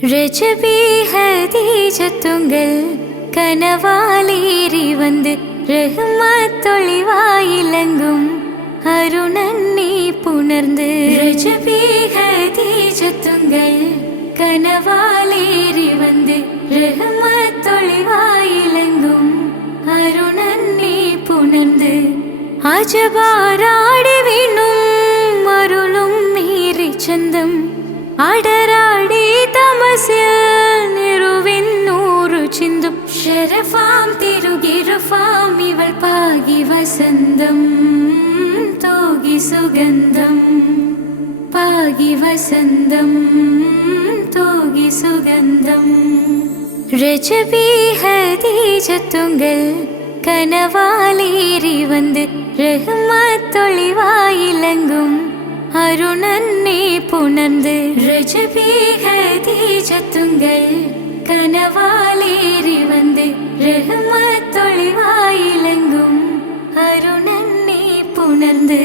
രജബി ഹദീജത്തുങ്കൽ കനവാലേറി വന്ന് റഹ്മത്തൊളിവായിലങ്കും അരുണന്നെ പുണർന്ന്. രജബി ഹദീജത്തുങ്കൽ കനവാലേറി വന്ന് റഹ്മത്തൊളിവായിലങ്കും അരുണന്നെ പുണർന്ന്. അജബാരാടി വീണും അരുളും മീറി ചന്തം അടരാടി തമസിൽ നിറുവിന്നൂറു ചിന്തും. ശരഫാം തിരുകിരുഫാം ഇവൾ പാകി വസന്തം തോകി സുഗന്ധം പാകി വസന്തം തോകി സുഗന്ധം. രജബി ഹദീജത്തുങ്കൽ കനവാലേറി വന്ന് റഹ്മത്തൊളിവായിലങ്കും അരുണന്നെ പുണർന്ന്. രജബി ഹദീജത്തുങ്കൽ കനവാലേറി വന്ന് റഹ്മത്തൊളിവായിലങ്കും അരുണന്നെ പുണർന്ന്.